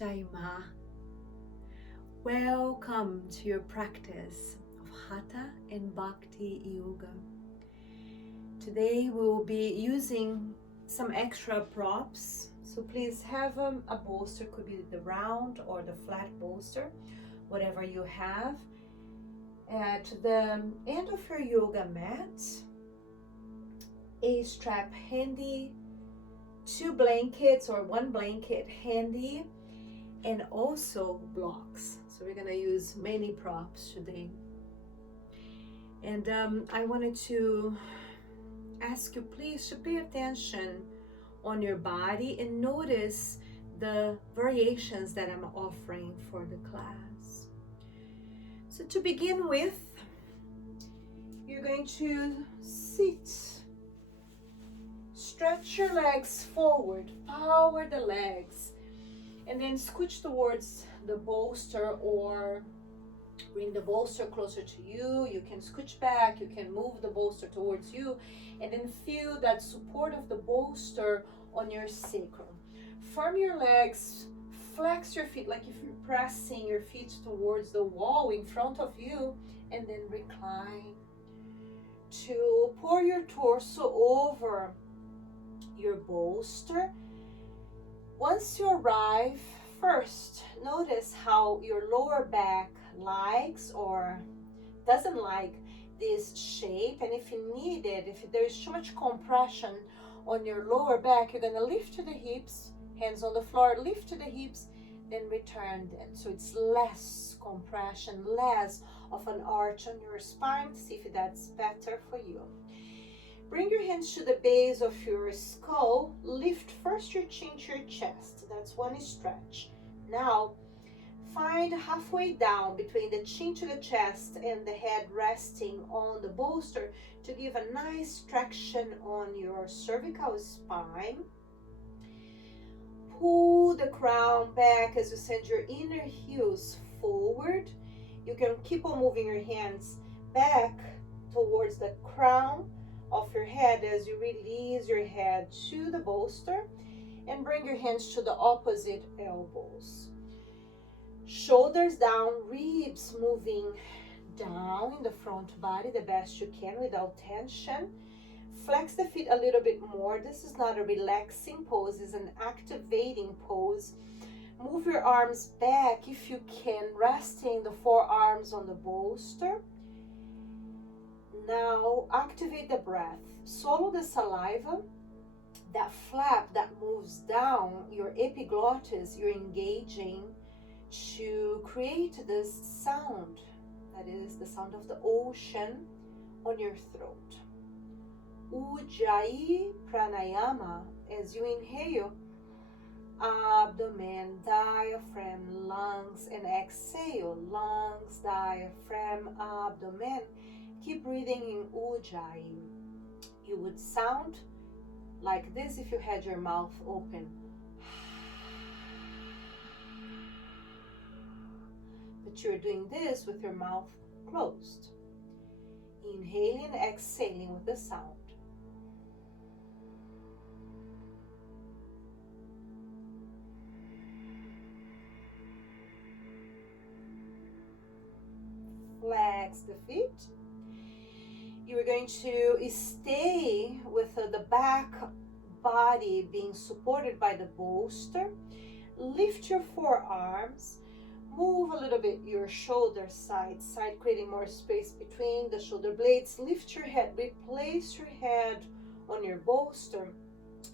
Jai Ma. Welcome to your practice of Hatha and Bhakti Yoga. Today we will be using some extra props. So please have a bolster, could be the round or the flat bolster, whatever you have. At the end of your yoga mat, a strap handy, 2 blankets or 1 blanket handy, and also blocks. So we're gonna use many props today. And I wanted to ask you please to pay attention on your body and notice the variations that I'm offering for the class. So to begin with, you're going to sit. Stretch your legs forward, power the legs, and then scooch towards the bolster or bring the bolster closer to you. You can scooch back, you can move the bolster towards you, and then feel that support of the bolster on your sacrum. Firm your legs, flex your feet like if you're pressing your feet towards the wall in front of you, and then recline to pour your torso over your bolster. Once you arrive, first notice how your lower back likes or doesn't like this shape, and if you need it, if there is too much compression on your lower back, you're going to lift to the hips, hands on the floor, lift to the hips, then return them. So it's less compression, less of an arch on your spine. See if that's better for you. Bring your hands to the base of your skull. Lift first your chin to your chest. That's one stretch. Now, find halfway down between the chin to the chest and the head resting on the bolster to give a nice traction on your cervical spine. Pull the crown back as you send your inner heels forward. You can keep on moving your hands back towards the crown of your head as you release your head to the bolster, and bring your hands to the opposite elbows. Shoulders down, ribs moving down in the front body the best you can without tension. Flex the feet a little bit more. This is not a relaxing pose, it's an activating pose. Move your arms back if you can, resting the forearms on the bolster. Now activate the breath. Swallow the saliva. That flap that moves down your epiglottis, you're engaging to create this sound. That is the sound of the ocean on your throat. Ujjayi pranayama. As you inhale, abdomen, diaphragm, lungs, and exhale, lungs, diaphragm, abdomen. Keep breathing in Ujjayi. You would sound like this if you had your mouth open. But you're doing this with your mouth closed. Inhaling, exhaling with the sound. Flex the feet. You're going to stay with the back body being supported by the bolster. Lift your forearms. Move a little bit your shoulders side, creating more space between the shoulder blades. Lift your head, replace your head on your bolster,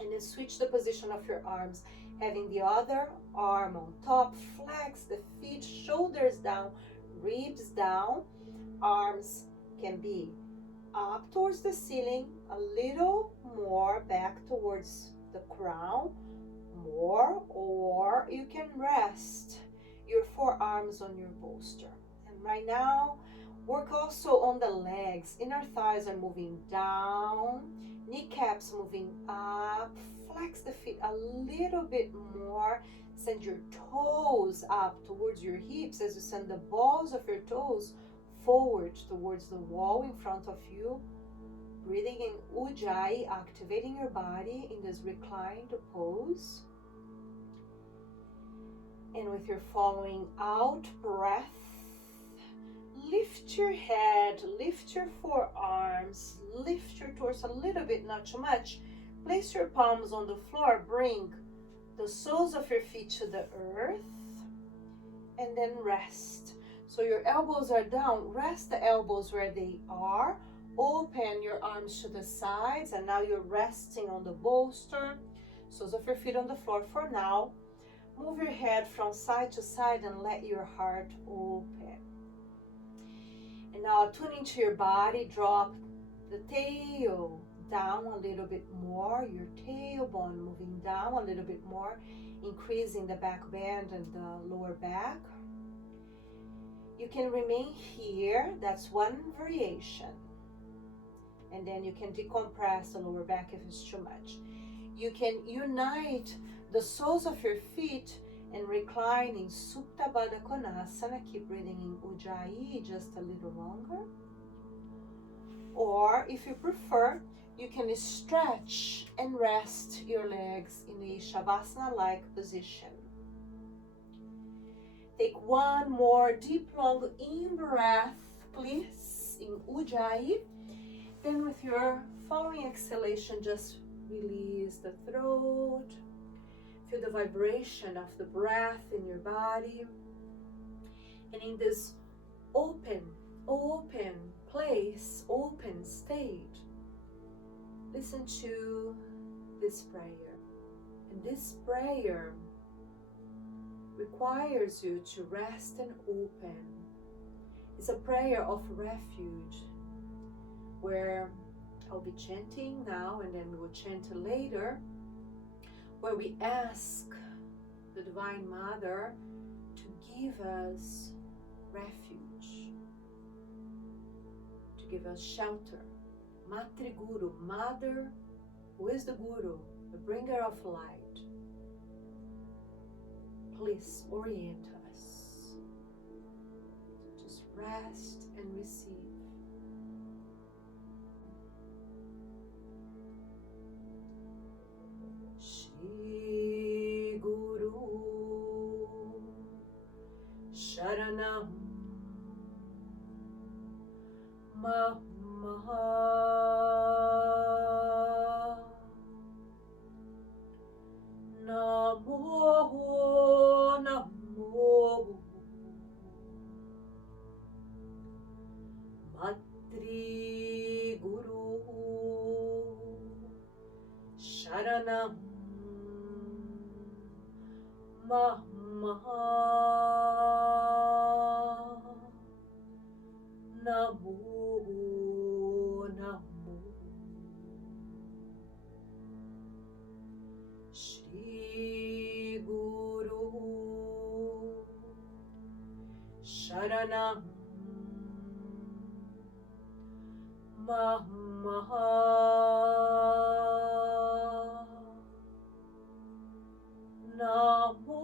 and then switch the position of your arms, having the other arm on top. Flex the feet, shoulders down, ribs down. Arms can be up towards the ceiling, a little more back towards the crown, more, or you can rest your forearms on your bolster. And right now, work also on the legs. Inner thighs are moving down, kneecaps moving up. Flex the feet a little bit more. Send your toes up towards your hips as you send the balls of your toes forward towards the wall in front of you. Breathing in Ujjayi, activating your body in this reclined pose. And with your following out breath, lift your head, lift your forearms, lift your torso a little bit, not too much. Place your palms on the floor, bring the soles of your feet to the earth, and then rest. So your elbows are down, rest the elbows where they are, open your arms to the sides, and now you're resting on the bolster, soles of your feet on the floor for now. Move your head from side to side and let your heart open. And now tuning to your body, drop the tail down a little bit more, your tailbone moving down a little bit more, increasing the back bend and the lower back. You can remain here, that's one variation. And then you can decompress the lower back if it's too much. You can unite the soles of your feet and recline in Supta Baddha Konasana. Keep breathing in Ujjayi just a little longer. Or if you prefer, you can stretch and rest your legs in a Shavasana-like position. Take one more deep, long in-breath, please, in Ujjayi. Then with your following exhalation, just release the throat. Feel the vibration of the breath in your body. And in this open place, open state, listen to this prayer. And this prayer requires you to rest and open. It's a prayer of refuge where I'll be chanting now and then we will chant later, where we ask the Divine Mother to give us refuge, to give us shelter. Matri Guru, Mother, who is the Guru, the bringer of light, please orient us. Just rest and receive. Shri Guru Sharanam Maha Namo Namo Matri Guru Sharanam Maha Namo Namo Shri Guru Sharanam Maha Namo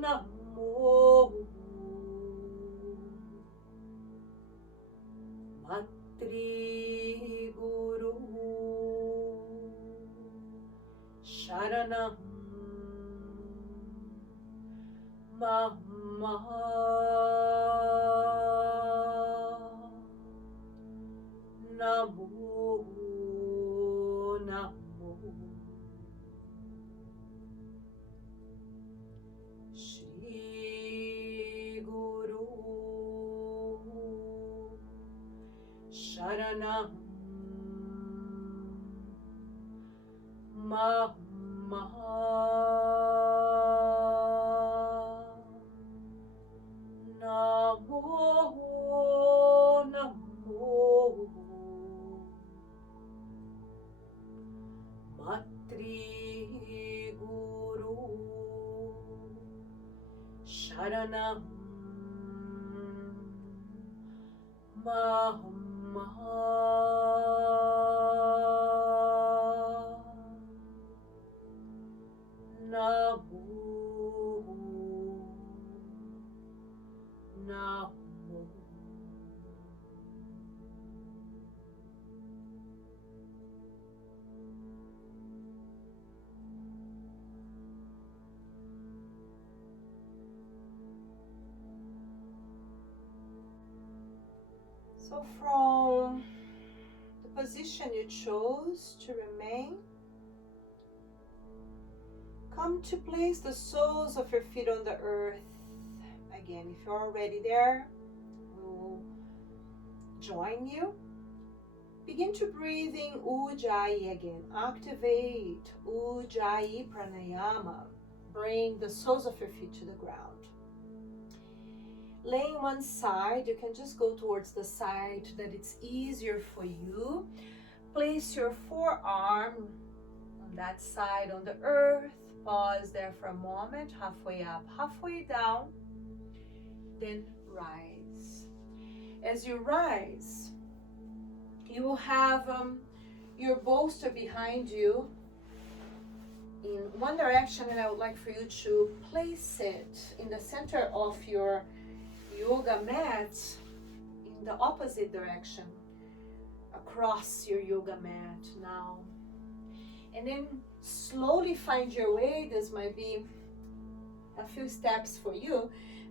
Namo Matri Guru Sharanam Maha Namo Namo Shri Guru Sharanam Maha Namo Namo Matri Guru Sharanam Maha Namo Namo. So from the position you chose to remain, come to place the soles of your feet on the earth. Again, if you're already there, we'll join you. Begin to breathe in Ujjayi again. Activate Ujjayi Pranayama. Bring the soles of your feet to the ground. Laying one side, you can just go towards the side that it's easier for you. Place your forearm on that side on the earth. Pause there for a moment, halfway up, halfway down. Then rise. As you rise, you will have your bolster behind you in one direction, and I would like for you to place it in the center of your yoga mat in the opposite direction, across your yoga mat now. And then slowly find your way. This might be a few steps for you,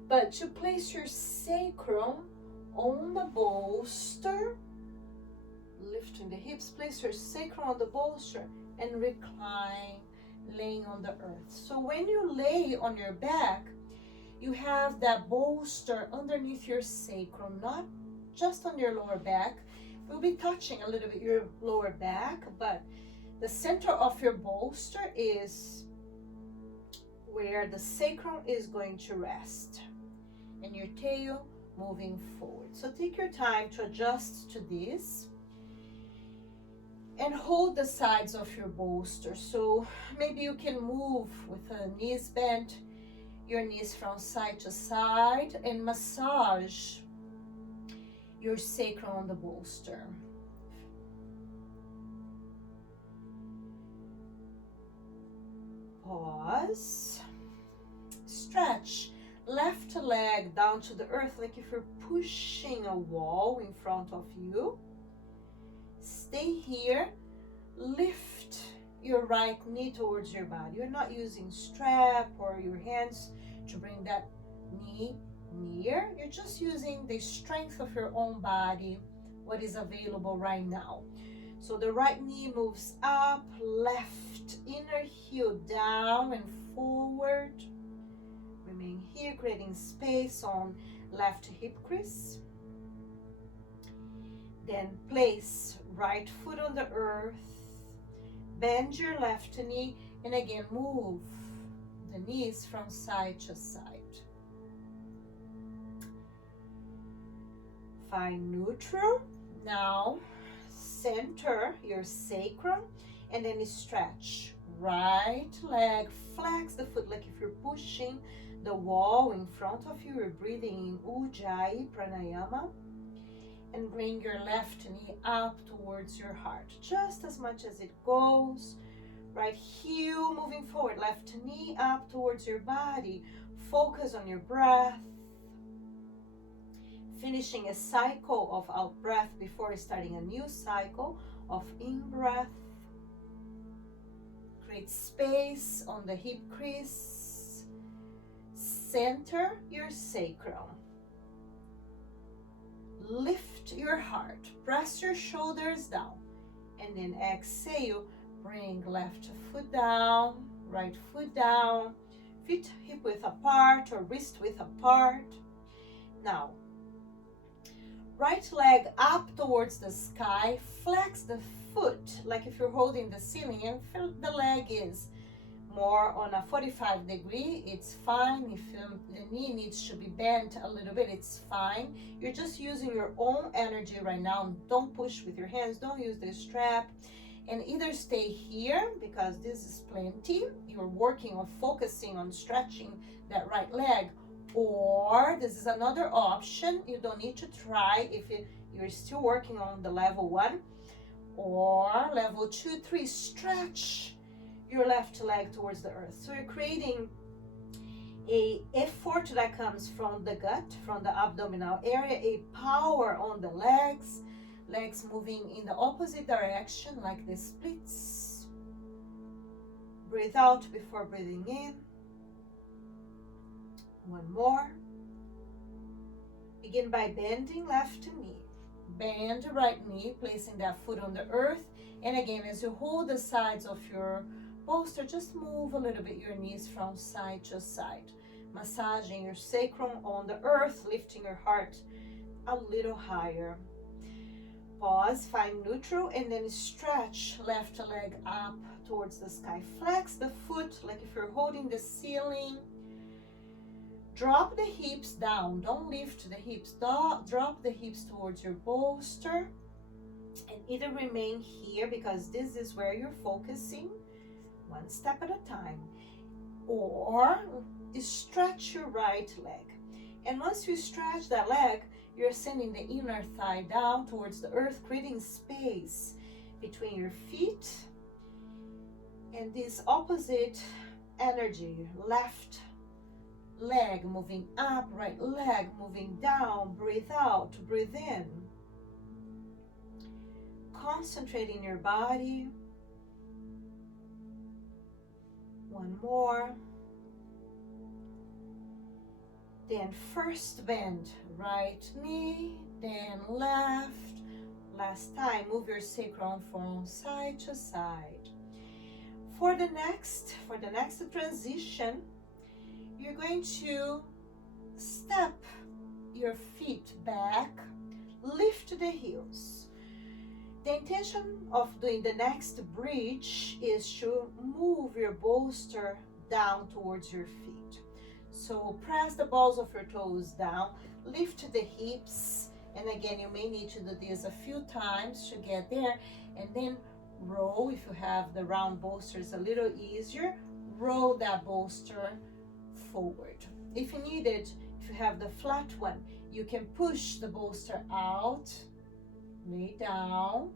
but to place your sacrum on the bolster, lifting the hips, place your sacrum on the bolster and recline, laying on the earth. So when you lay on your back, you have that bolster underneath your sacrum, not just on your lower back. We'll be touching a little bit your lower back, but the center of your bolster is where the sacrum is going to rest, and your tail moving forward. So take your time to adjust to this and hold the sides of your bolster. So maybe you can move with the knees bent, your knees from side to side, and massage your sacrum on the bolster. Pause. Stretch left leg down to the earth, like if you're pushing a wall in front of you. Stay here. Lift your right knee towards your body. You're not using strap or your hands to bring that knee near. You're just using the strength of your own body, what is available right now. So the right knee moves up, left inner heel down and forward. Remain here, creating space on left hip crease. Then place right foot on the earth. Bend your left knee and again move the knees from side to side. Find neutral. Now center your sacrum and then stretch. Right leg, flex the foot like if you're pushing the wall in front of you. You're breathing in Ujjayi Pranayama. And bring your left knee up towards your heart, just as much as it goes. Right heel moving forward, left knee up towards your body. Focus on your breath. Finishing a cycle of out breath before starting a new cycle of in breath. Create space on the hip crease. Center your sacrum. Lift your heart, press your shoulders down, and then exhale, bring left foot down, right foot down, feet hip width apart or wrist width apart. Now, right leg up towards the sky, flex the foot like if you're holding the ceiling, and feel the leg is more on a 45 degree, it's fine. If the knee needs to be bent a little bit, it's fine. You're just using your own energy right now. Don't push with your hands, don't use the strap, and either stay here because this is plenty, you're working on focusing on stretching that right leg, or this is another option, you don't need to try if you're still working on the level 1 or level 2, 3, stretch your left leg towards the earth. So you're creating a effort that comes from the gut, from the abdominal area, a power on the legs moving in the opposite direction like the splits. Breathe out before breathing in. One more. Begin by bending left knee. Bend the right knee, placing that foot on the earth. And again, as you hold the sides of your bolster, just move a little bit your knees from side to side. Massaging your sacrum on the earth, lifting your heart a little higher. Pause, find neutral, and then stretch left leg up towards the sky. Flex the foot like if you're holding the ceiling. Drop the hips down. Don't lift the hips. Drop the hips towards your bolster. And either remain here because this is where you're focusing, one step at a time, or stretch your right leg. And once you stretch that leg, you're sending the inner thigh down towards the earth, creating space between your feet. And this opposite energy, left leg moving up, right leg moving down. Breathe out, breathe in. Concentrate in your body. One more. Then first bend right knee, then left. Last time, move your sacrum from side to side. For the next transition, you're going to step your feet back, lift the heels. The intention of doing the next bridge is to move your bolster down towards your feet. So press the balls of your toes down, lift the hips, and again, you may need to do this a few times to get there, and then roll. If you have the round bolster, it's a little easier. Roll that bolster forward. If you need it, if you have the flat one, you can push the bolster out, lay down.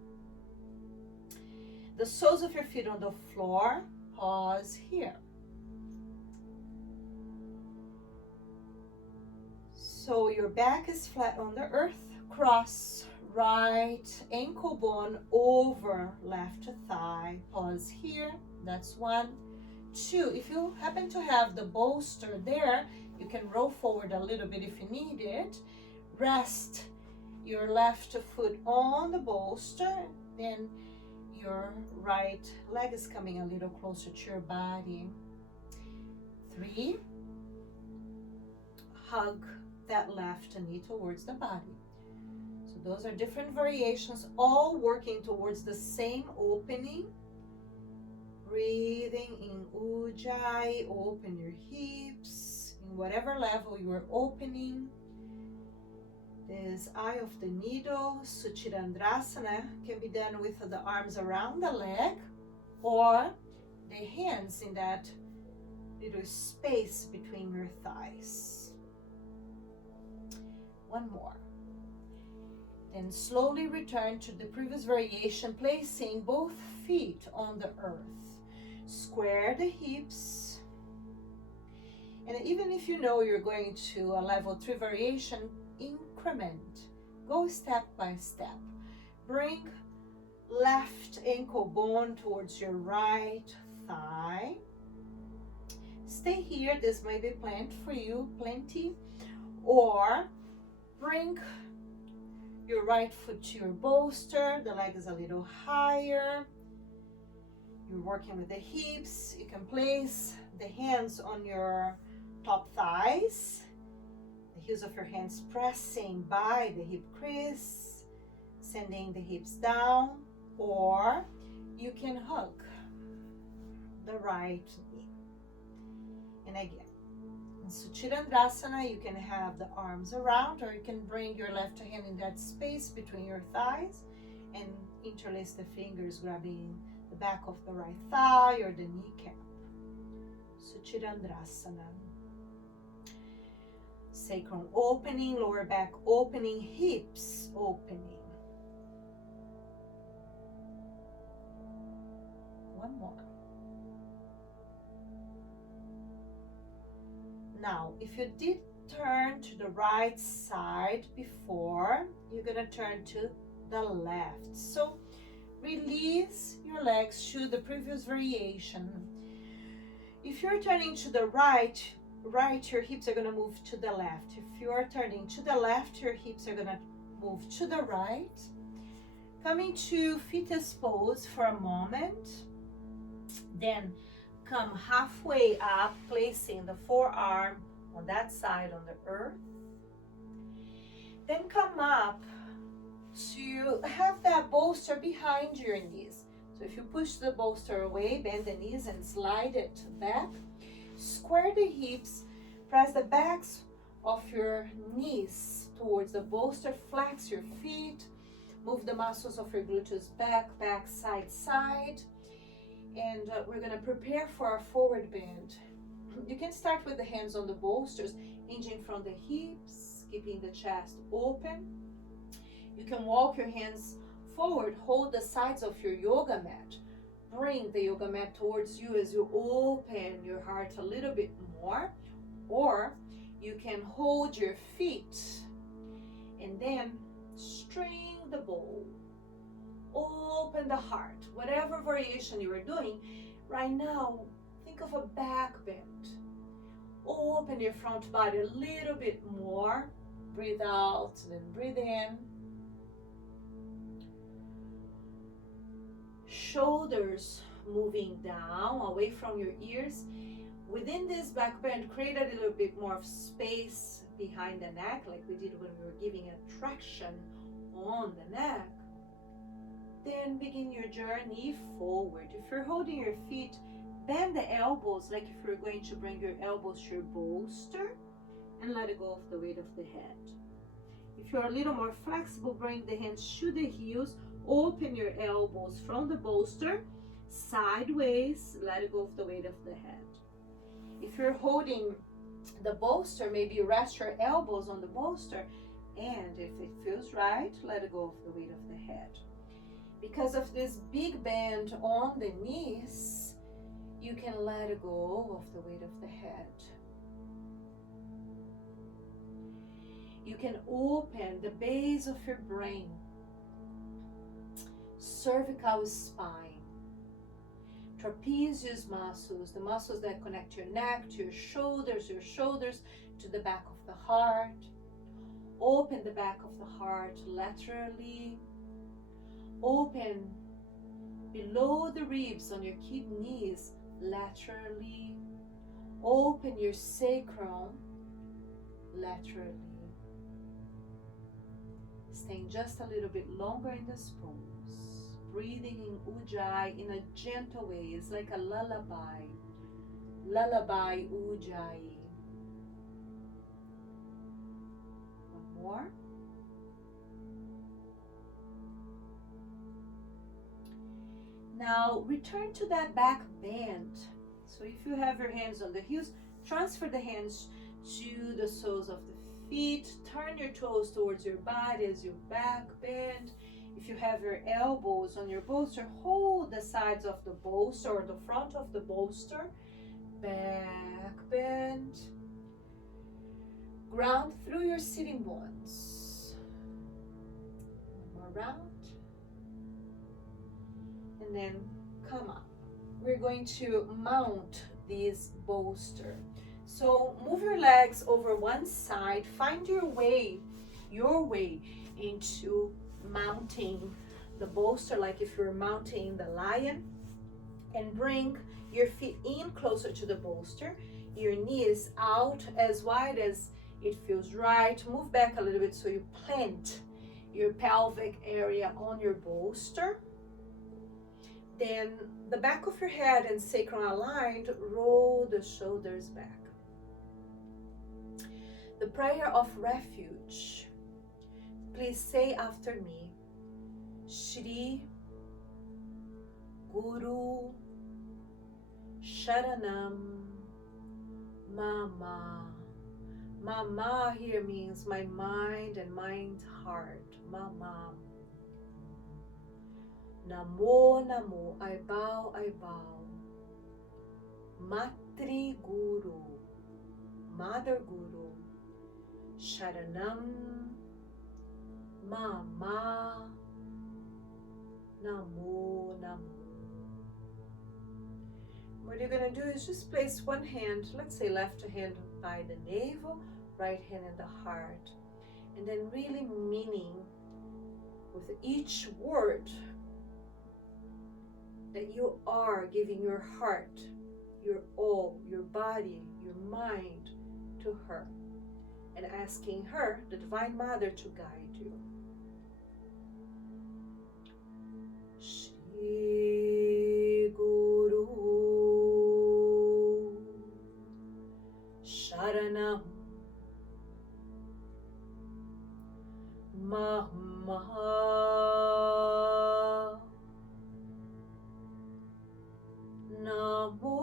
The soles of your feet on the floor, pause here. So your back is flat on the earth. Cross right ankle bone over left thigh. Pause here. That's 1. 2. If you happen to have the bolster there, you can roll forward a little bit if you need it. Rest your left foot on the bolster. Then your right leg is coming a little closer to your body. 3. Hug that left knee towards the body. So those are different variations, all working towards the same opening. Breathing in Ujjayi, open your hips in whatever level you are opening. This eye of the needle, Suchirandrasana, can be done with the arms around the leg or the hands in that little space between your thighs. One more. Then slowly return to the previous variation, placing both feet on the earth. Square the hips. And even if you know you're going to a level 3 variation, increment. Go step by step. Bring left ankle bone towards your right thigh. Stay here. This may be planned for you, plenty. Or bring your right foot to your bolster. The leg is a little higher. You're working with the hips. You can place the hands on your top thighs. The heels of your hands pressing by the hip crease, sending the hips down. Or you can hug the right knee. And again, in Suchirandrasana, you can have the arms around, or you can bring your left hand in that space between your thighs and interlace the fingers, grabbing the back of the right thigh or the kneecap. Suchirandrasana. Sacrum opening, lower back opening, hips opening. One more. Now, if you did turn to the right side before, you're gonna turn to the left. So release your legs to the previous variation. If you're turning to the right, your hips are gonna move to the left. If you are turning to the left, your hips are gonna Move to the right. Coming to fetus pose for a moment. Then come halfway up, placing the forearm on that side on the earth. Then come up to have that bolster behind your knees. So if you push the bolster away, bend the knees and slide it back. Square the hips, press the backs of your knees towards the bolster, flex your feet, move the muscles of your glutes back, side, side. And we're going to prepare for our forward bend. You can start with the hands on the bolsters, hinging from the hips, keeping the chest open. You can walk your hands forward, hold the sides of your yoga mat. Bring the yoga mat towards you as you open your heart a little bit more. Or you can hold your feet and then string the bowl. Open the heart. Whatever variation you are doing, right now, think of a back bend. Open your front body a little bit more. Breathe out, then breathe in. Shoulders moving down, away from your ears. Within this back bend, create a little bit more of space behind the neck, like we did when we were giving a traction on the neck. Then begin your journey forward. If you're holding your feet, bend the elbows like if you're going to bring your elbows to your bolster and let it go of the weight of the head. If you're a little more flexible, bring the hands to the heels, open your elbows from the bolster, sideways, let it go of the weight of the head. If you're holding the bolster, maybe rest your elbows on the bolster, and if it feels right, let it go of the weight of the head. Because of this big bend on the knees, you can let it go of the weight of the head. You can open the base of your brain, cervical spine, trapezius muscles, the muscles that connect your neck to your shoulders to the back of the heart. Open the back of the heart laterally. Open below the ribs on your kidneys laterally. Open your sacrum laterally. Staying just a little bit longer in this pose. Breathing in Ujjayi in a gentle way. It's like a lullaby. Lullaby Ujjayi. One more. Now return to that back bend. So if you have your hands on the heels, transfer the hands to the soles of the feet. Turn your toes towards your body as you back bend. If you have your elbows on your bolster, hold the sides of the bolster or the front of the bolster. Back bend. Ground through your sitting bones. One more round. And then come up. We're going to mount this bolster. So move your legs over one side. Find your way into mounting the bolster, like if you're mounting the lion. And bring your feet in closer to the bolster. Your knees out as wide as it feels right. Move back a little bit so you plant your pelvic area on your bolster. Then the back of your head and sacrum aligned, roll the shoulders back. The prayer of refuge. Please say after me. Shri Guru Sharanam Mama. Mama here means my mind and mind heart. Mama. Namo Namo, I bow, Matri Guru, Mother Guru, Sharanam, Mama, Namo Namo. What you're going to do is just place one hand, let's say left hand by the navel, right hand in the heart. and then really meaning with each word that you are giving your heart, your all, your body, your mind to her, and asking her, the Divine Mother, to guide you. Shri Guru Sharanam Maha Namo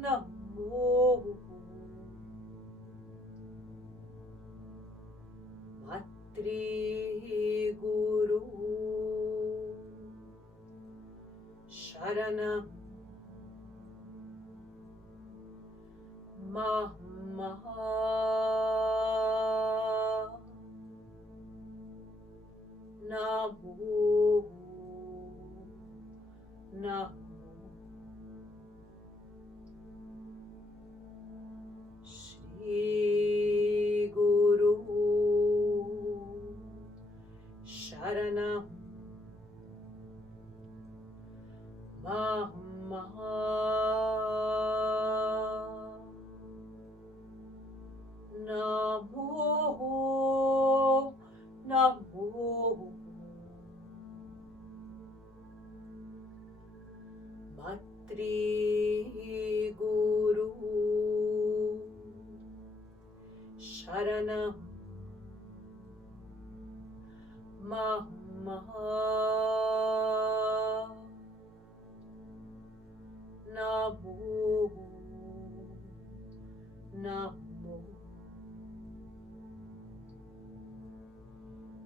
Namo Bhakti Guru Sharanam Maha Namo Namo Shri Guru Sharanam Maha Namo Namo Bhakti Guru Sharanam Maha Namo Namo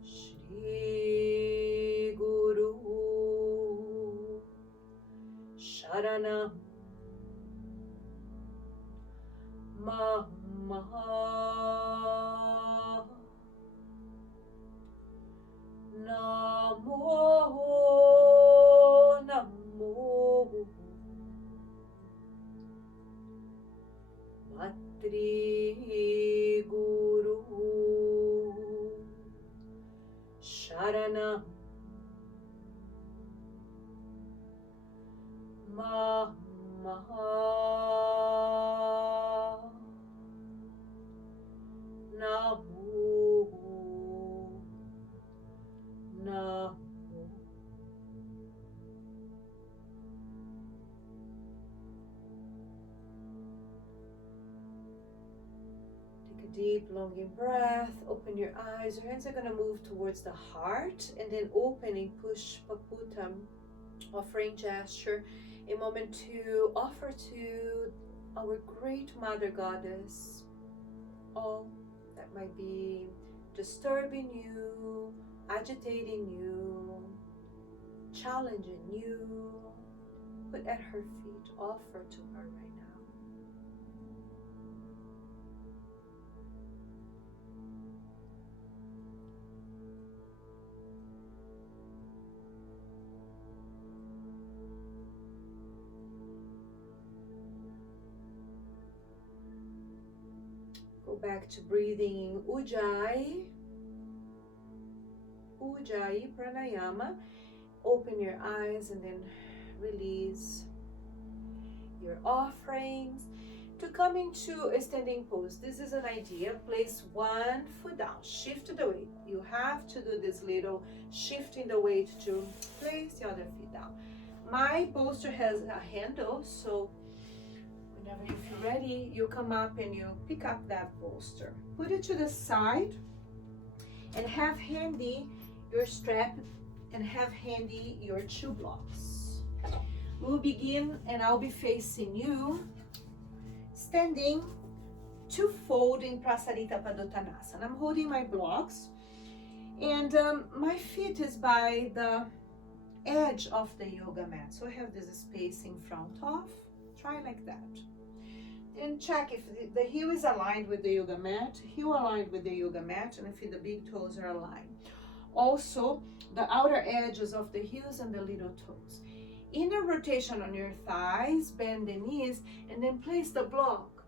Shri Guru Sharanam Maha Namo Namo Bhakti Guru Sharanam Maha Namo Namo. Take a deep, longing breath. Open your eyes. Your hands are going to move towards the heart, and then opening, push paputam, offering gesture. A moment to offer to our great Mother Goddess all that might be disturbing you, agitating you, challenging you. Put at her feet, offer to her right now. Go back to breathing Ujjayi Pranayama. Open your eyes and then release your offerings to come into a standing pose. This is an idea. Place one foot down, shift the weight. You have to do this little shifting the weight to place the other feet down. My bolster has a handle, so whenever you feel ready, you come up and you pick up that bolster. Put it to the side and have handy your strap and have handy your 2 blocks. We'll begin and I'll be facing you, standing to fold in Prasarita Padottanasana. I'm holding my blocks and my feet is by the edge of the yoga mat. So I have this space in front of. Try like that. Then check if the heel is aligned with the yoga mat, heel aligned with the yoga mat, and if the big toes are aligned. Also, the outer edges of the heels and the little toes. Inner rotation on your thighs, bend the knees, and then place the block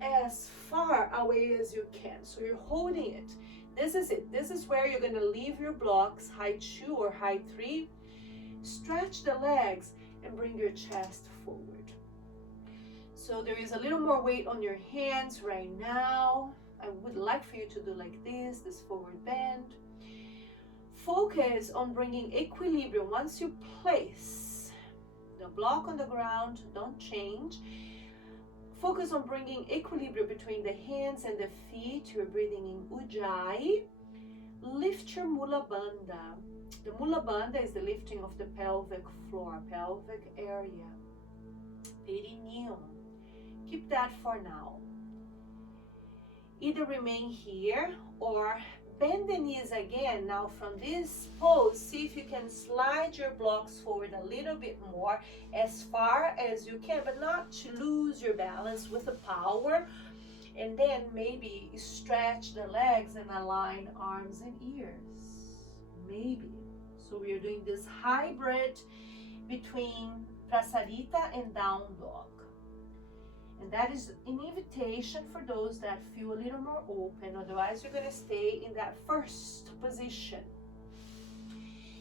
as far away as you can. So you're holding it. This is it. This is where you're going to leave your blocks, height 2 or height 3. Stretch the legs and bring your chest forward. So there is a little more weight on your hands right now. I would like for you to do like this forward bend. Focus on bringing equilibrium. Once you place the block on the ground, don't change. Focus on bringing equilibrium between the hands and the feet. You're breathing in Ujjayi. Lift your Mula Bandha. The Mula Bandha is the lifting of the pelvic floor, pelvic area, perineum. Keep that for now. Either remain here or bend the knees again. Now from this pose, see if you can slide your blocks forward a little bit more, as far as you can, but not to lose your balance with the power. And then maybe stretch the legs and align arms and ears. Maybe. So we are doing this hybrid between Prasarita and down dog. And that is an invitation for those that feel a little more open. Otherwise, you're going to stay in that first position.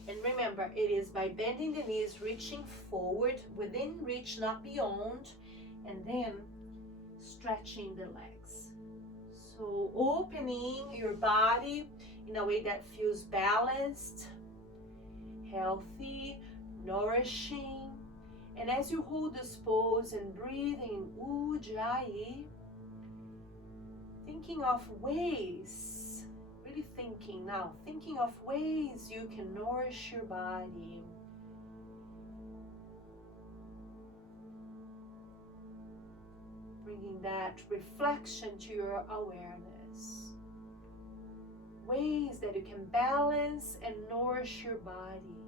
And remember, it is by bending the knees, reaching forward, within reach, not beyond, and then stretching the legs. So opening your body in a way that feels balanced, healthy, nourishing. And as you hold this pose and breathe in Ujjayi, thinking of ways, really thinking of ways you can nourish your body. Bringing that reflection to your awareness. Ways that you can balance and nourish your body.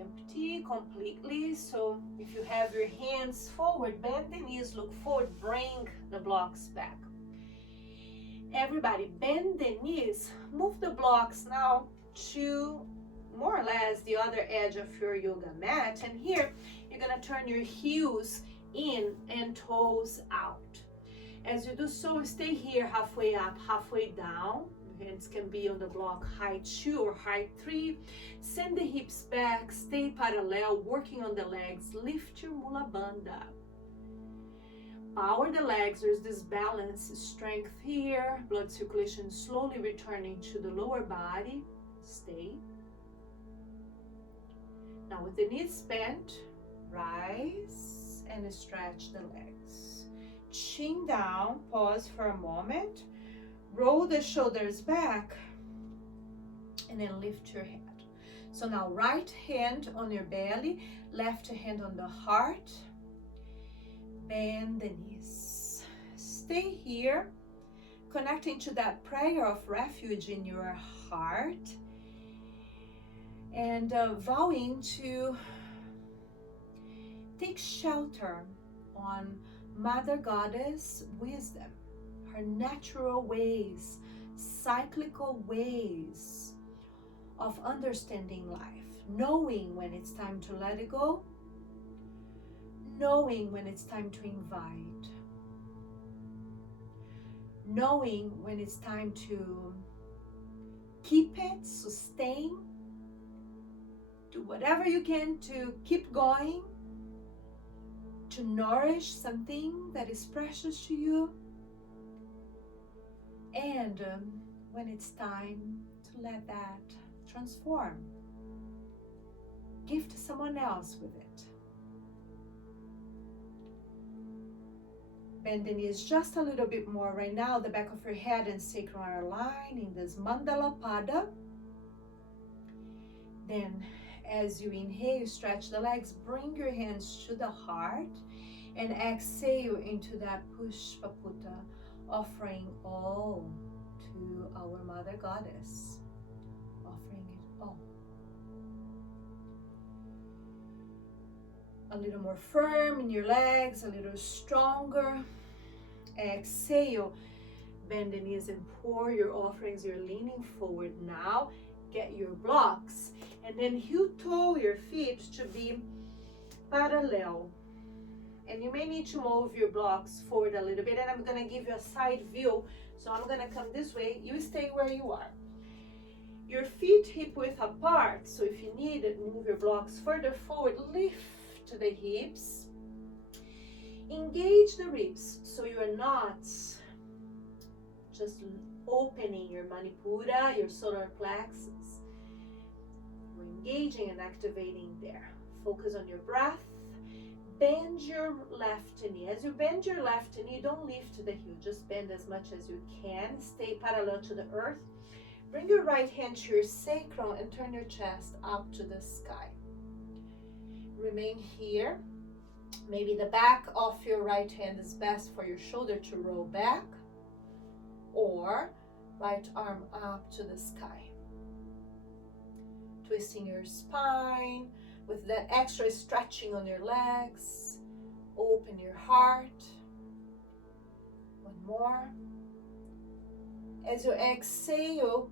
Empty completely. So if you have your hands forward, bend the knees, look forward, bring the blocks back. Everybody, bend the knees, move the blocks now to more or less the other edge of your yoga mat. And here you're going to turn your heels in and toes out. As you do so, stay here, halfway up, halfway down. Hands can be on the block height 2 or height 3. Send the hips back, stay parallel, working on the legs. Lift your Mula Bandha. Power the legs. There's this balance, strength here. Blood circulation slowly returning to the lower body. Stay. Now with the knees bent, rise and stretch the legs. Chin down, pause for a moment. Roll the shoulders back and then lift your head. So now right hand on your belly, left hand on the heart. Bend the knees. Stay here, connecting to that prayer of refuge in your heart and vowing to take shelter on Mother Goddess wisdom. Her natural ways, cyclical ways of understanding life, knowing when it's time to let it go, knowing when it's time to invite, knowing when it's time to keep it, sustain, do whatever you can to keep going, to nourish something that is precious to you. And when it's time to let that transform, give to someone else with it. Bend the knees just a little bit more right now. The back of your head and sacrum are aligned in this Mandala Pada. Then as you inhale, stretch the legs, bring your hands to the heart and exhale into that Pushpaputta, offering all to our Mother Goddess, offering it all. A little more firm in your legs, a little stronger. Exhale, bend the knees and pour your offerings. You're leaning forward now. get your blocks, and then heel toe your feet to be parallel. And you may need to move your blocks forward a little bit, and I'm gonna give you a side view. So I'm gonna come this way, you stay where you are. Your feet hip width apart, so if you need it, move your blocks further forward, lift the hips. Engage the ribs, so you are not just opening your manipura, your solar plexus. We're engaging and activating there. Focus on your breath. Bend your left knee. As you bend your left knee, don't lift the heel, just bend as much as you can. Stay parallel to the earth. Bring your right hand to your sacrum and turn your chest up to the sky. Remain here. Maybe the back of your right hand is best for your shoulder to roll back, or right arm up to the sky. Twisting your spine with that extra stretching on your legs. Open your heart. One more. As you exhale,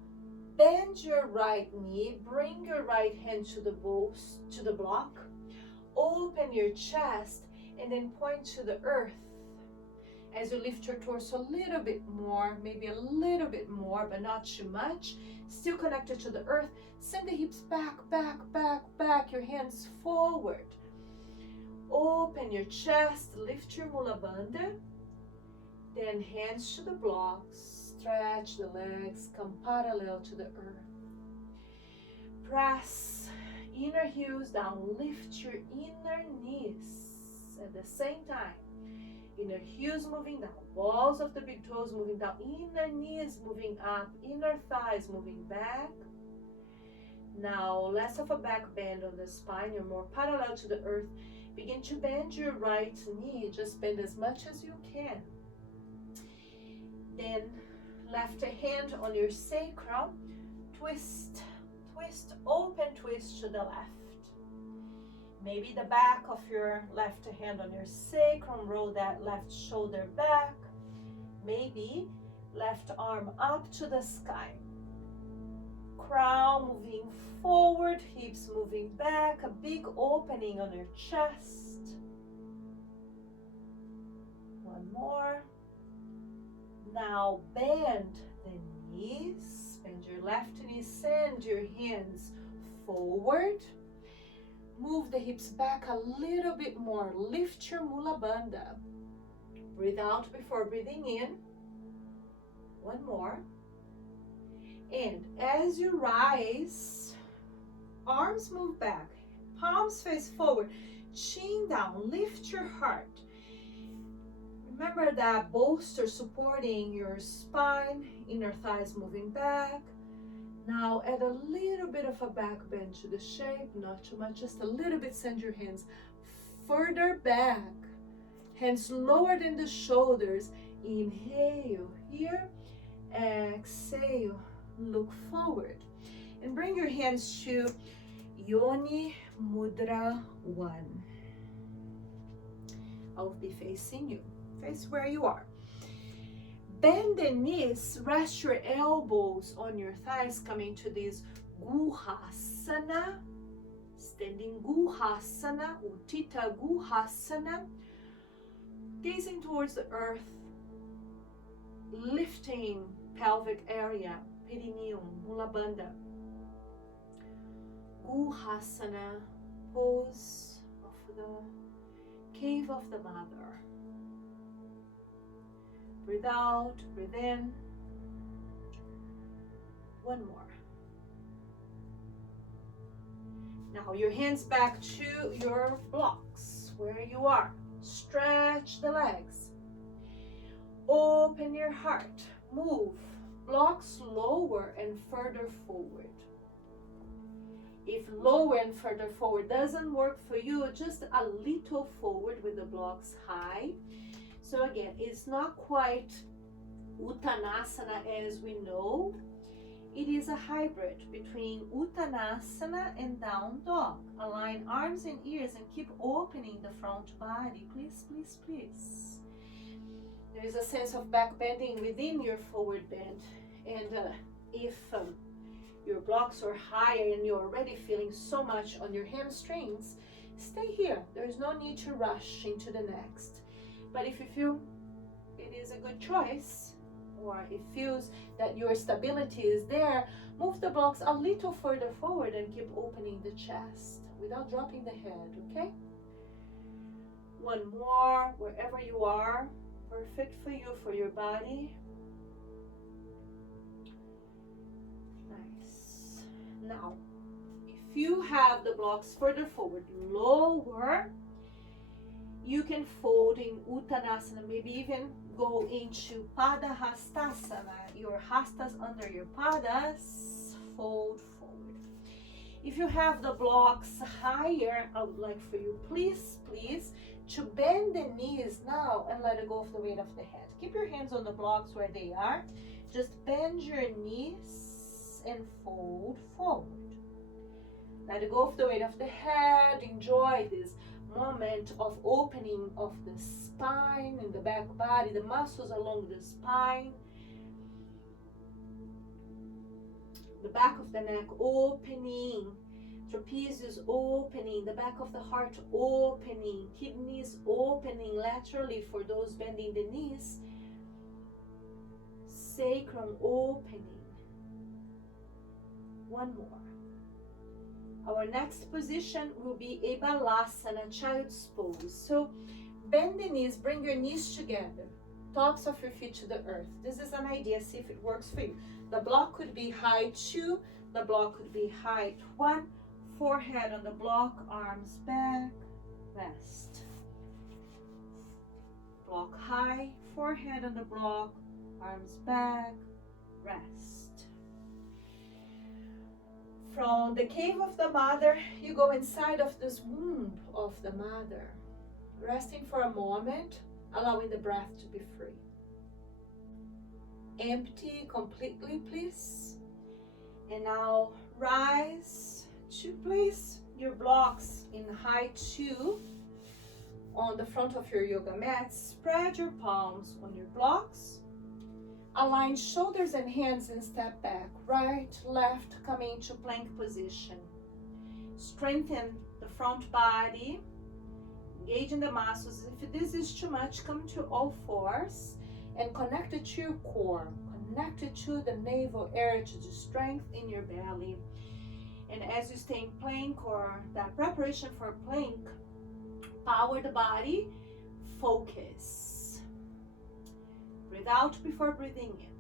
bend your right knee, bring your right hand to the block. Open your chest and then point to the earth. As you lift your torso a little bit more, maybe a little bit more, but not too much. Still connected to the earth. Send the hips back, back, back, back. Your hands forward. Open your chest, lift your Mula Bandha. Then hands to the blocks. Stretch the legs, come parallel to the earth. Press inner heels down, lift your inner knees at the same time. Inner heels moving down, balls of the big toes moving down, inner knees moving up, inner thighs moving back. Now, less of a back bend on the spine, you're more parallel to the earth. Begin to bend your right knee, just bend as much as you can. Then, left hand on your sacrum, twist, twist, open twist to the left. Maybe the back of your left hand on your sacrum, roll that left shoulder back. Maybe left arm up to the sky. Crown moving forward, hips moving back, a big opening on your chest. One more. Now bend the knees, bend your left knee, send your hands forward. Move the hips back a little bit more. Lift your Mula Bandha. Breathe out before breathing in. One more. And as you rise, arms move back, palms face forward, chin down, lift your heart. Remember that bolster supporting your spine, inner thighs moving back. Now add a little bit of a back bend to the shape, not too much, just a little bit. Send your hands further back, hands lower than the shoulders. Inhale here, exhale, look forward. And bring your hands to Yoni Mudra 1. I'll be facing you, face where you are. Bend the knees, rest your elbows on your thighs, coming to this Guhasana, standing Guhasana, Uttita Guhasana, gazing towards the earth, lifting pelvic area, perineum, Mula Bandha. Guhasana, pose of the cave of the mother. Breathe out, breathe in. One more. Now your hands back to your blocks, where you are. Stretch the legs. Open your heart. Move blocks lower and further forward. If lower and further forward doesn't work for you, just a little forward with the blocks high. So again, it's not quite Uttanasana as we know. It is a hybrid between Uttanasana and down dog. Align arms and ears and keep opening the front body. Please, please, please. There is a sense of back bending within your forward bend. And if your blocks are higher and you're already feeling so much on your hamstrings, stay here. There's no need to rush into the next. But if you feel it is a good choice, or it feels that your stability is there, move the blocks a little further forward and keep opening the chest without dropping the head, okay? One more, wherever you are, perfect for you, for your body. Nice. Now, if you have the blocks further forward, lower, you can fold in Uttanasana, maybe even go into Padahastasana, your hastas under your padas, fold forward. If you have the blocks higher, I would like for you, please, to bend the knees now and let go of the weight of the head. Keep your hands on the blocks where they are. Just bend your knees and fold forward. Let go of the weight of the head. Enjoy this moment of opening of the spine and the back body, the muscles along the spine, the back of the neck opening, trapezius opening, the back of the heart opening, kidneys opening laterally for those bending the knees, sacrum opening. One more. Our next position will be a balasana, child's pose. So bend the knees, bring your knees together, tops of your feet to the earth. This is an idea, see if it works for you. The block could be height 2, the block could be height 1, forehead on the block, arms back, rest. Block high, forehead on the block, arms back, rest. From the cave of the mother, you go inside of this womb of the mother, resting for a moment, allowing the breath to be free. Empty completely, please. And now rise to place your blocks in height 2 on the front of your yoga mat. Spread your palms on your blocks. Align shoulders and hands and step back. Right, left, coming into plank position. Strengthen the front body. Engage in the muscles. If this is too much, come to all fours and connect it to your core. Connect it to the navel area to the strength in your belly. And as you stay in plank or that preparation for plank, power the body, focus. Breathe out before breathing in.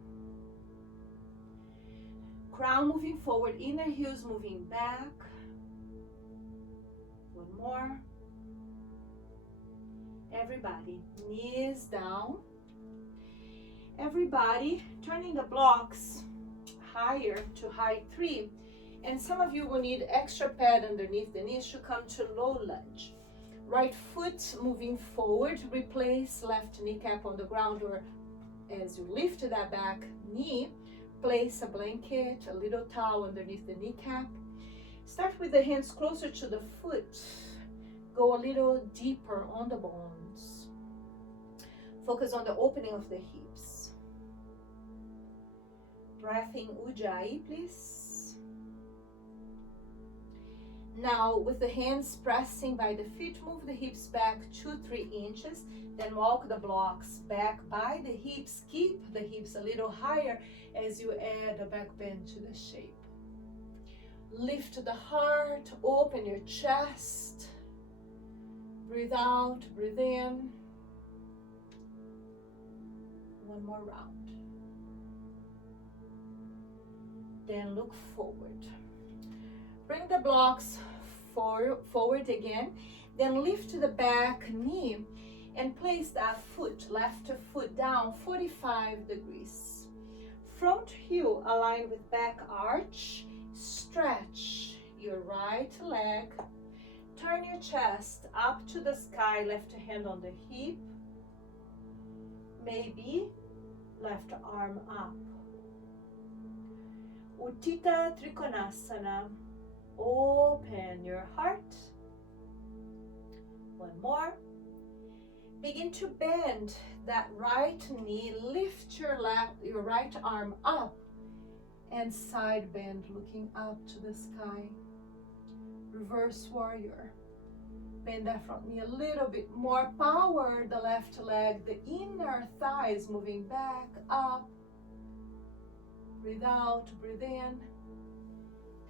Crown moving forward, inner heels moving back. One more. Everybody, knees down. Everybody, turning the blocks higher to height 3. And some of you will need extra pad underneath the knees to come to low lunge. Right foot moving forward, replace left kneecap on the ground, or as you lift that back knee, place a blanket, a little towel underneath the kneecap. Start with the hands closer to the foot. Go a little deeper on the bones. Focus on the opening of the hips. Breath in Ujjayi, please. Now, with the hands pressing by the feet, move the hips back 2-3 inches. Then walk the blocks back by the hips. Keep the hips a little higher as you add a back bend to the shape. Lift the heart, open your chest. Breathe out, breathe in. One more round. Then look forward. Bring the blocks forward again. Then lift the back knee and place that foot, left foot down 45 degrees. Front heel aligned with back arch. Stretch your right leg. Turn your chest up to the sky, left hand on the hip. Maybe left arm up. Uttita Trikonasana. Open your heart. One more. Begin to bend that right knee. Lift your right arm up and side bend, looking up to the sky. Reverse warrior. Bend that front knee a little bit more. Power the left leg, the inner thighs moving back, up. Breathe out, breathe in.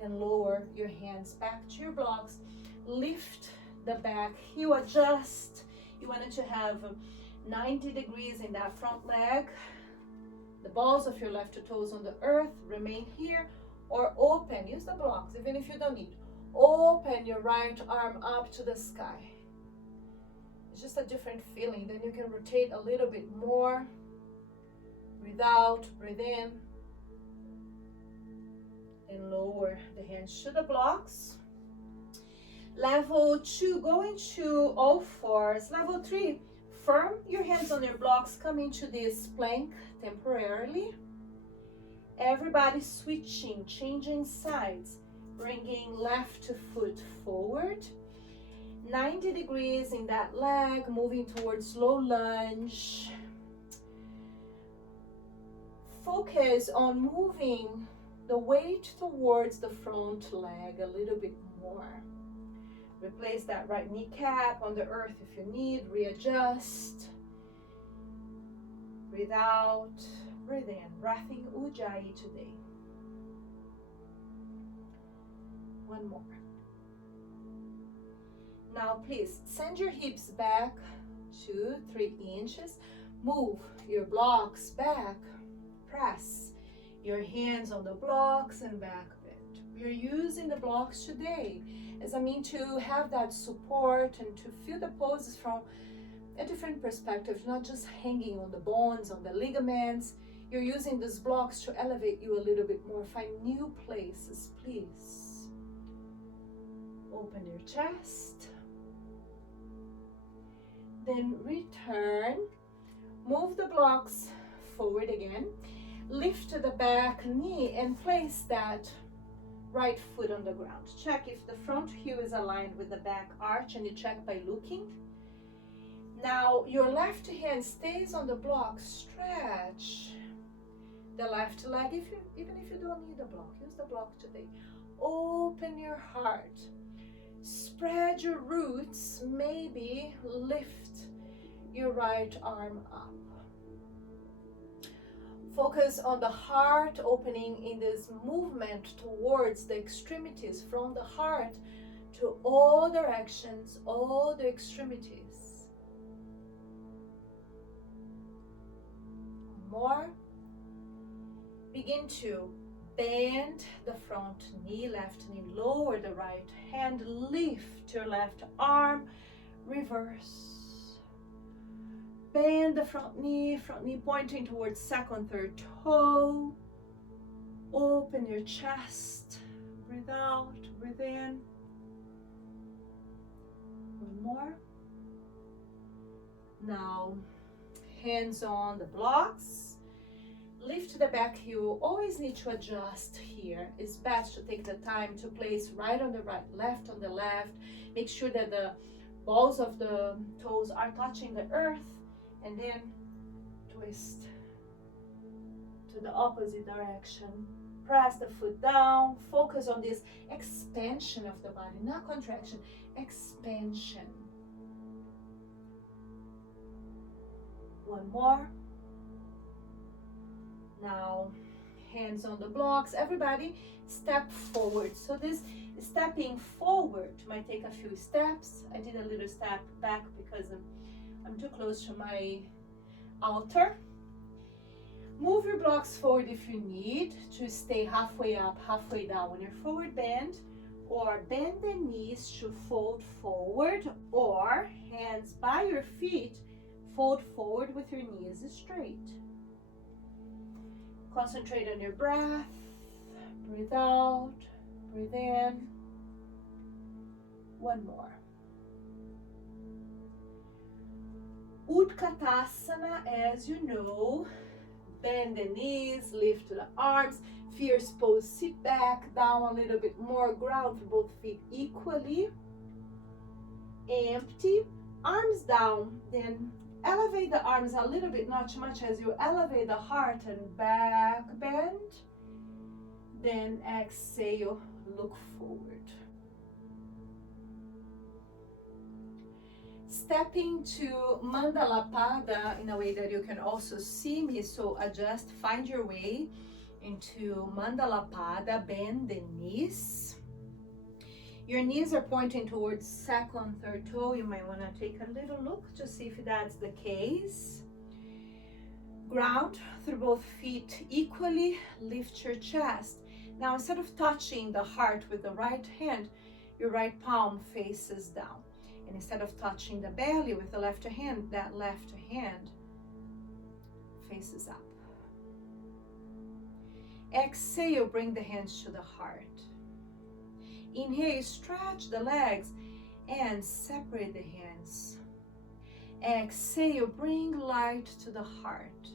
Then lower your hands back to your blocks. Lift the back heel, adjust. You want it to have 90 degrees in that front leg. The balls of your left toes on the earth, remain here, or open, use the blocks, even if you don't need. Open your right arm up to the sky. It's just a different feeling. Then you can rotate a little bit more. Breathe out, breathe in. And lower the hands to the blocks. Level 2, going to all fours. Level 3, firm your hands on your blocks, come into this plank temporarily. Everybody switching, changing sides, bringing left foot forward. 90 degrees in that leg, moving towards low lunge. Focus on moving the weight towards the front leg a little bit more. Replace that right kneecap on the earth if you need. Readjust. Breathe out, breathe in. Breathing Ujjayi today. One more. Now please send your hips back 2-3 inches. Move your blocks back. Press your hands on the blocks and back bend. We're using the blocks today as a mean to have that support and to feel the poses from a different perspective, not just hanging on the bones, on the ligaments. You're using these blocks to elevate you a little bit more. Find new places, please. Open your chest. Then return. Move the blocks forward again. Lift the back knee and place that right foot on the ground. Check if the front heel is aligned with the back arch, and you check by looking. Now your left hand stays on the block. Stretch the left leg. Even if you don't need a block, use the block today. Open your heart. Spread your roots. Maybe lift your right arm up. Focus on the heart opening in this movement towards the extremities, from the heart to all directions, all the extremities. More. Begin to bend the front knee, left knee, lower the right hand, lift your left arm, reverse. Bend the front knee pointing towards second, third toe. Open your chest. Breathe out, breathe in. One more. Now, hands on the blocks. Lift the back heel. Always need to adjust here. It's best to take the time to place right on the right, left on the left. Make sure that the balls of the toes are touching the earth. And then twist to the opposite direction. Press the foot down. Focus on this expansion of the body, not contraction, expansion. One more. Now, hands on the blocks. Everybody step forward. So this stepping forward might take a few steps. I did a little step back because I'm too close to my altar. Move your blocks forward if you need to stay halfway up, halfway down on your forward bend, or bend the knees to fold forward, or hands by your feet, fold forward with your knees straight. Concentrate on your breath. Breathe out, breathe in. One more. Utkatasana, as you know, bend the knees, lift the arms, fierce pose, sit back, down a little bit more, ground through both feet equally. Empty, arms down, then elevate the arms a little bit, not too much, as you elevate the heart and back bend. Then exhale, look forward. Stepping to Mandala Pada in a way that you can also see me. So adjust, find your way into Mandala Pada, bend the knees. Your knees are pointing towards second, third toe. You might want to take a little look to see if that's the case. Ground through both feet equally, lift your chest. Now instead of touching the heart with the right hand, your right palm faces down. And instead of touching the belly with the left hand, that left hand faces up. Exhale, bring the hands to the heart. Inhale, stretch the legs and separate the hands. Exhale, bring light to the heart.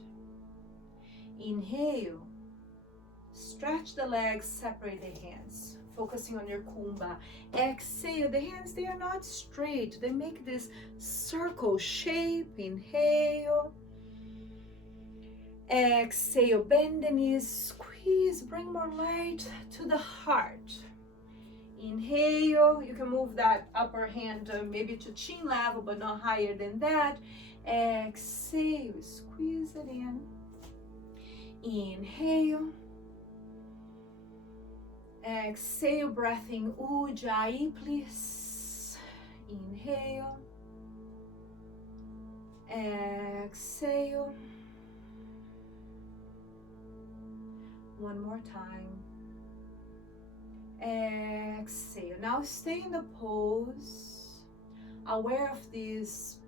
Inhale, stretch the legs, separate the hands, focusing on your kumbha. Exhale, the hands, they are not straight. They make this circle shape. Inhale. Exhale, bend the knees, squeeze, bring more light to the heart. Inhale, you can move that upper hand maybe to chin level, but not higher than that. Exhale, squeeze it in. Inhale. Exhale, breath in Ujjayi, please. Inhale. Exhale. One more time. Exhale. Now stay in the pose, aware of this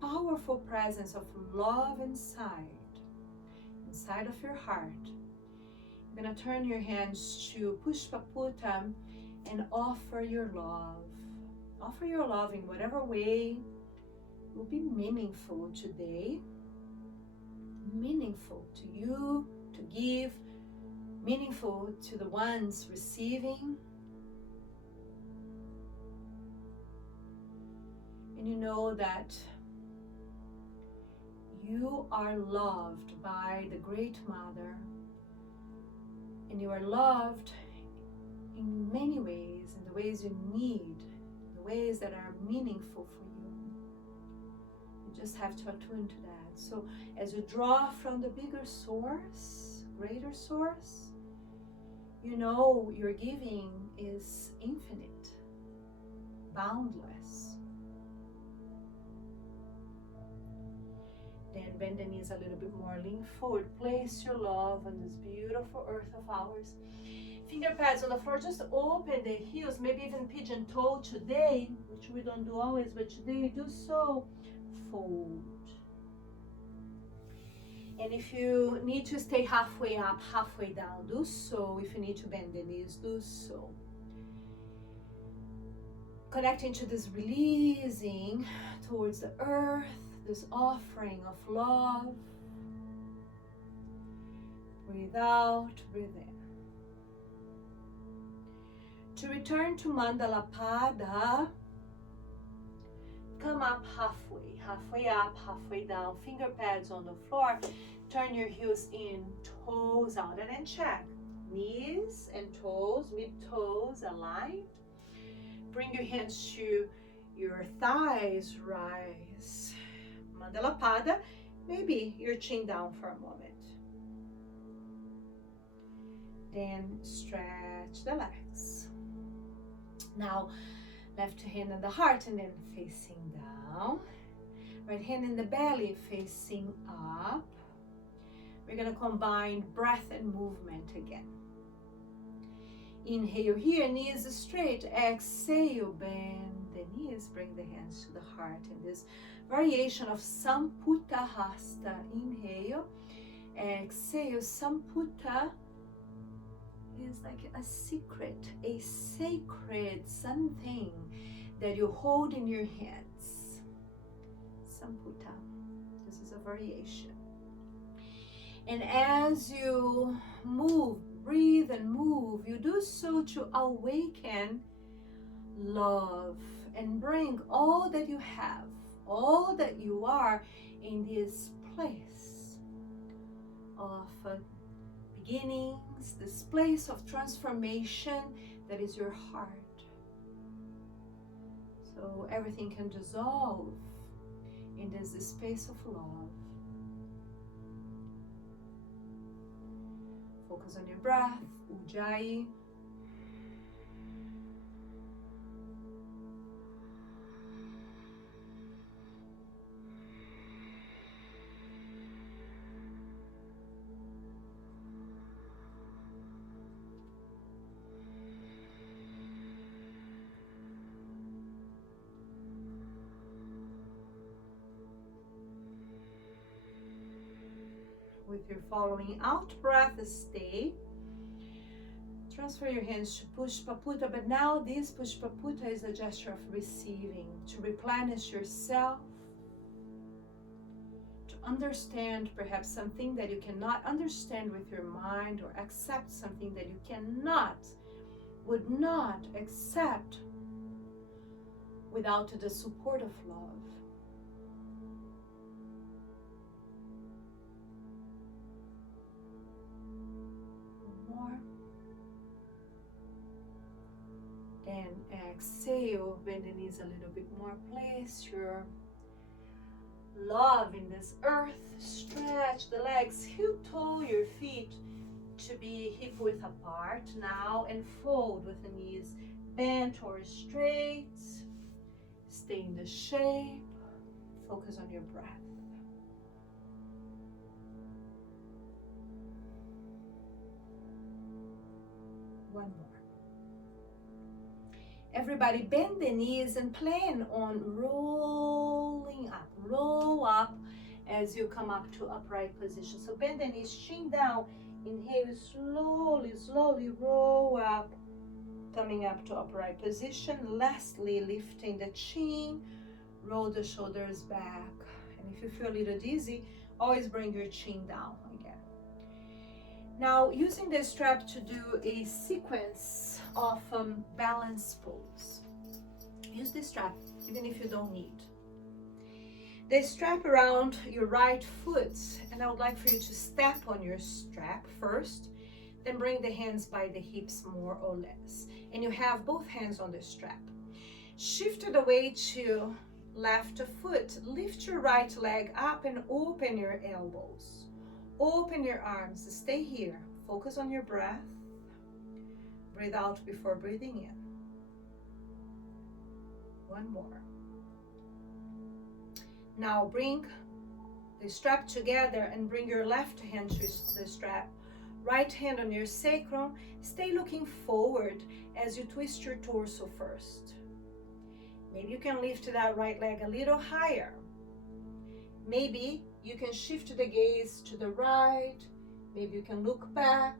powerful presence of love inside of your heart. You're going to turn your hands to Pushpaputta and offer your love. Offer your love in whatever way will be meaningful today. Meaningful to you to give, meaningful to the ones receiving. And you know that you are loved by the Great Mother, and you are loved in many ways, in the ways you need, in the ways that are meaningful for you. You just have to attune to that. So as you draw from the bigger source, greater source, you know your giving is infinite, boundless. Then bend the knees a little bit more, lean forward, place your love on this beautiful earth of ours. Finger pads on the floor, just open the heels, maybe even pigeon toe today, which we don't do always, but today do so. Fold. And if you need to stay halfway up, halfway down, do so. If you need to bend the knees, do so. Connecting to this releasing towards the earth, this offering of love. Breathe out, breathe in. To return to Mandala Pada, come up halfway up, halfway down, finger pads on the floor. Turn your heels in, toes out, and then check. Knees and toes, mid-toes aligned. Bring your hands to your thighs, rise. Mandala Pada, maybe your chin down for a moment. Then stretch the legs. Now, left hand on the heart and then facing down. Right hand in the belly facing up. We're going to combine breath and movement again. Inhale here, knees straight. Exhale, bend the knees, bring the hands to the heart in this variation of Samputta Hasta. Inhale, exhale. Samputta is like a secret, a sacred something that you hold in your hands. Samputta. This is a variation. And as you move, breathe and move, you do so to awaken love and bring all that you have, all that you are in this place of beginnings, this place of transformation that is your heart. So everything can dissolve in this space of love. Focus on your breath, Ujjayi. With your following out breath, stay. Transfer your hands to Pushpaputa, but now this Pushpaputa is a gesture of receiving, to replenish yourself, to understand perhaps something that you cannot understand with your mind, or accept something that you would not accept without the support of love. More. And exhale, bend the knees a little bit more. Place your love in this earth. Stretch the legs, heel toe your feet to be hip width apart now, and fold with the knees bent or straight. Stay in the shape. Focus on your breath. One more. Everybody bend the knees and plan on rolling up. Roll up as you come up to upright position. So bend the knees, chin down. Inhale, slowly, slowly roll up, coming up to upright position. Lastly, lifting the chin, roll the shoulders back. And if you feel a little dizzy, always bring your chin down again. Now, using the strap to do a sequence of balance pose. Use the strap even if you don't need. The strap around your right foot, and I would like for you to step on your strap first, then bring the hands by the hips more or less. And you have both hands on the strap. Shift the weight to left foot. Lift your right leg up and open your elbows. Open your arms. Stay here. Focus on your breath. Breathe out before breathing in. One more. Now bring the strap together and bring your left hand to the strap. Right hand on your sacrum. Stay looking forward as you twist your torso first. Maybe you can lift that right leg a little higher. Maybe you can shift the gaze to the right. Maybe you can look back.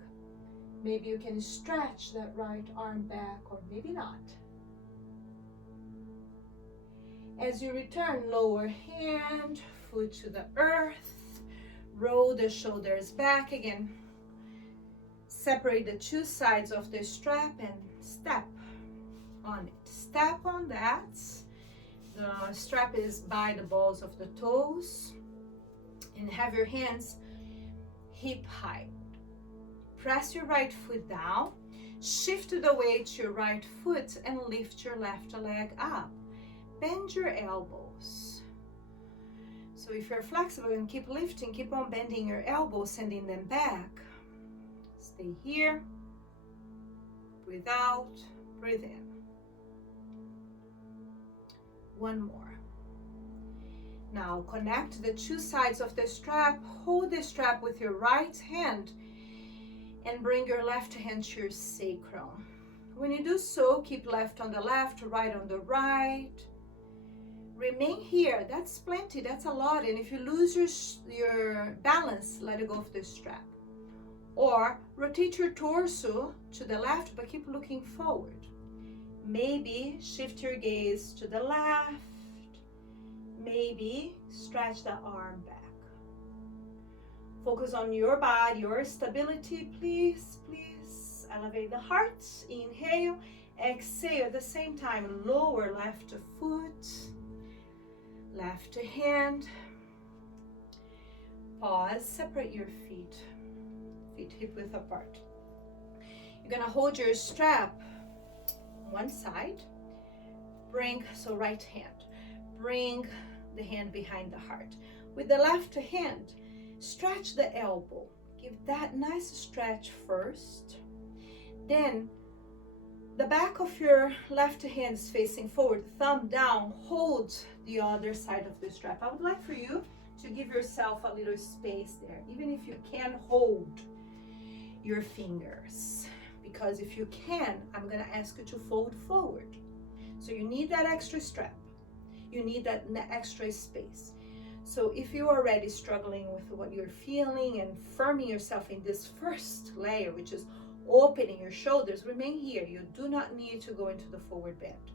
Maybe you can stretch that right arm back, or maybe not. As you return, lower hand, foot to the earth. Roll the shoulders back again. Separate the two sides of the strap and step on it. Step on that. The strap is by the balls of the toes. And have your hands hip height. Press your right foot down. Shift the weight to your right foot and lift your left leg up. Bend your elbows. So if you're flexible and keep lifting, keep on bending your elbows, sending them back. Stay here. Breathe out. Breathe in. One more. Now connect the two sides of the strap. Hold the strap with your right hand and bring your left hand to your sacrum. When you do so, keep left on the left, right on the right. Remain here. That's plenty. That's a lot. And if you lose your balance, let it go of the strap. Or rotate your torso to the left, but keep looking forward. Maybe shift your gaze to the left. Maybe stretch the arm back. Focus on your body, your stability. Please, please elevate the heart. Inhale, exhale. At the same time, lower left foot, left hand. Pause, separate your feet. feet hip width apart. You're gonna hold your strap one side, so right hand, bring the hand behind the heart. With the left hand, stretch the elbow. Give that nice stretch first. Then the back of your left hand is facing forward, thumb down, hold the other side of the strap. I would like for you to give yourself a little space there, even if you can hold your fingers. Because if you can, I'm gonna ask you to fold forward. So you need that extra strap. You need that extra space. So if you're already struggling with what you're feeling and firming yourself in this first layer, which is opening your shoulders, remain here. You do not need to go into the forward bend.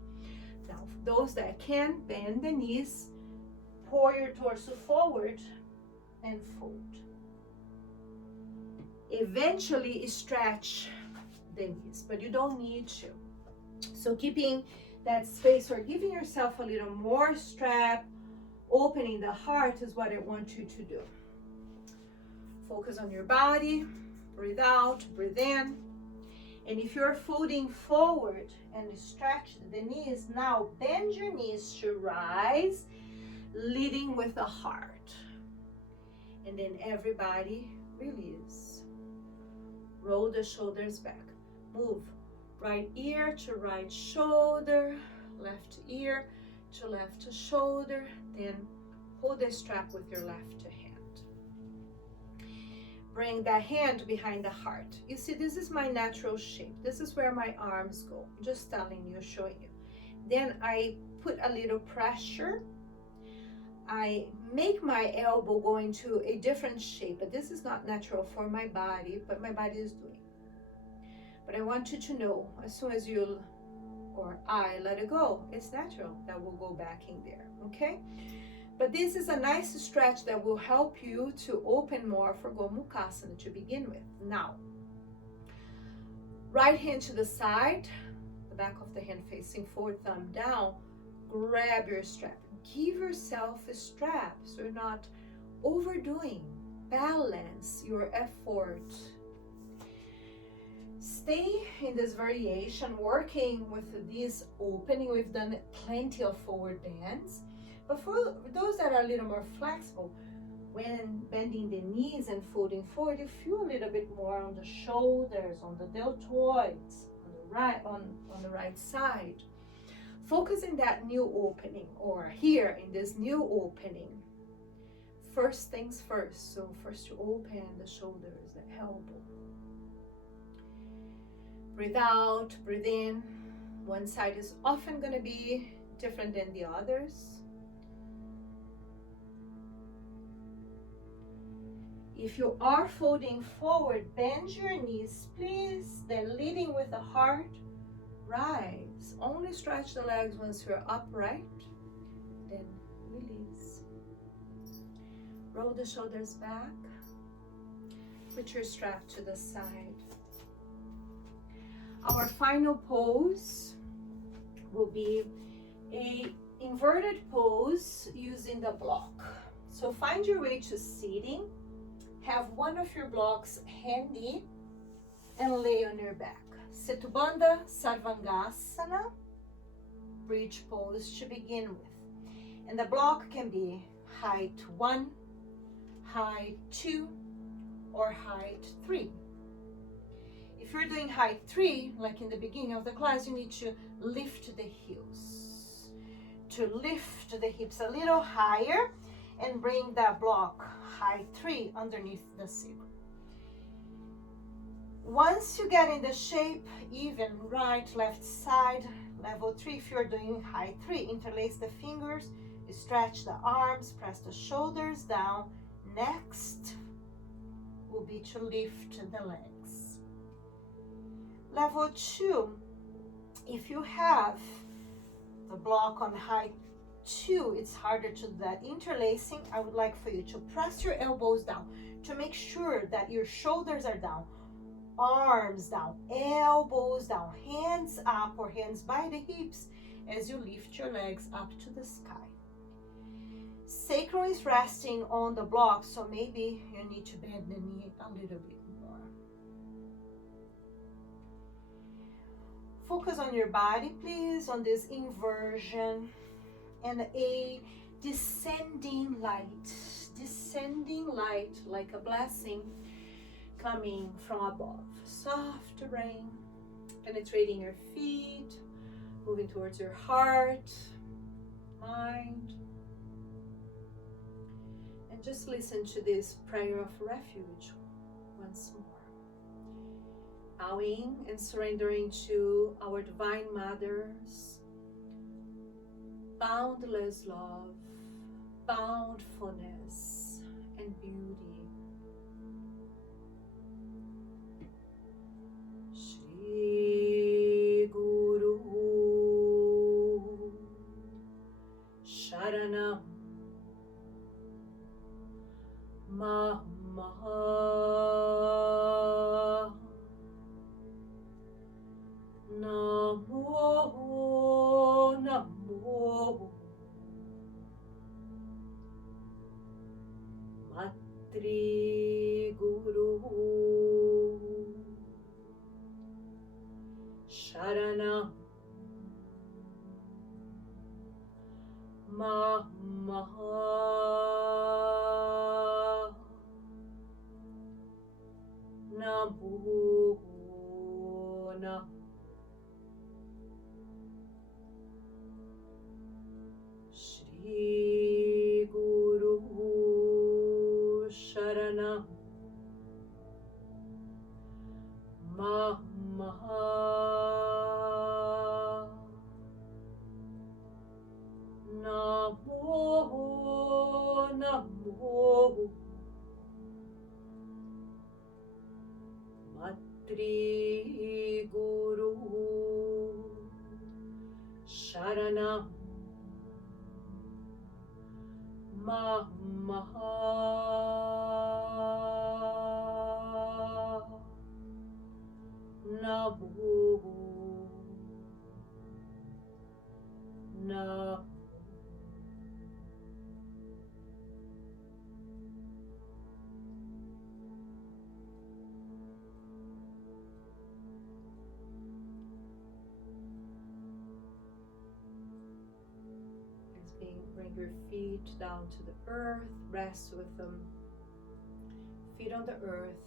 Now, for those that can, bend the knees, pour your torso forward and fold. Eventually stretch the knees, but you don't need to. So keeping that space or giving yourself a little more strap, opening the heart is what I want you to do. Focus on your body, breathe out, breathe in. And if you're folding forward and stretch the knees, now bend your knees to rise, leading with the heart. And then everybody release. Roll the shoulders back. Move right ear to right shoulder, left ear to left shoulder. Then hold the strap with your left hand. Bring that hand behind the heart. You see, this is my natural shape. This is where my arms go. I'm just telling you, showing you. Then I put a little pressure. I make my elbow go into a different shape, but this is not natural for my body, but my body is doing. But I want you to know, as soon as you or I let it go, it's natural that we'll go back in there, okay? But this is a nice stretch that will help you to open more for Gomukhasana to begin with. Now, right hand to the side, the back of the hand facing forward, thumb down, grab your strap. Give yourself a strap so you're not overdoing. Balance your effort. Stay in this variation, working with this opening. We've done plenty of forward bends. But for those that are a little more flexible, when bending the knees and folding forward, you feel a little bit more on the shoulders, on the deltoids, on the right side. Focus in that new opening, or here in this new opening. First things first. So first you open the shoulders, the elbow. Breathe out, breathe in. One side is often going to be different than the others. If you are folding forward, bend your knees, please. Then leading with the heart, rise. Only stretch the legs once you're upright. Then release. Roll the shoulders back. Put your strap to the side. Our final pose will be a inverted pose using the block. So find your way to seating. Have one of your blocks handy and lay on your back. Setubandha Sarvangasana, bridge pose to begin with. And the block can be height 1, height 2, or height 3. If you're doing height 3, like in the beginning of the class, you need to lift the heels. To lift the hips a little higher and bring that block height 3 underneath the sacrum. Once you get in the shape, even right, left side, level 3, if you're doing height 3, interlace the fingers, stretch the arms, press the shoulders down. Next will be to lift the legs. Level 2, if you have the block on height 2, it's harder to do that interlacing. I would like for you to press your elbows down to make sure that your shoulders are down, arms down, elbows down, hands up or hands by the hips as you lift your legs up to the sky. Sacrum is resting on the block, so maybe you need to bend the knee a little bit more. Focus on your body, please, on this inversion and a descending light like a blessing coming from above. Soft rain penetrating your feet, moving towards your heart, mind. And just listen to this prayer of refuge once more. Bowing and surrendering to our Divine Mother's boundless love, bountifulness, and beauty. Shri Guru Sharanam Mama Namo Namo Matri Guru Sharanam Mama Namo Namo Shri Guru Sharanam Mama Namo Namo Matri Guru Sharanam Mama Namo Namo. Bring your feet down to the earth, rest with them. Feet on the earth,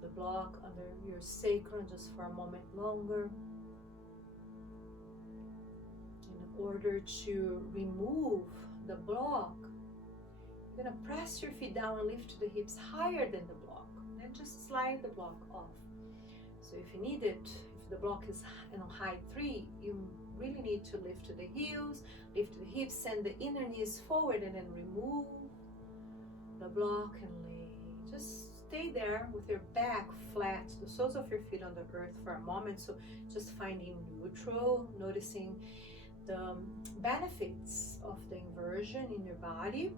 the block under your sacrum just for a moment longer. In order to remove the block, you're going to press your feet down and lift the hips higher than the block. Then just slide the block off. So if you need it, if the block is height 3, you really need to lift the heels, lift the hips, send the inner knees forward, and then remove the block and lay. Just stay there with your back flat, the soles of your feet on the earth for a moment. So just finding neutral, noticing the benefits of the inversion in your body.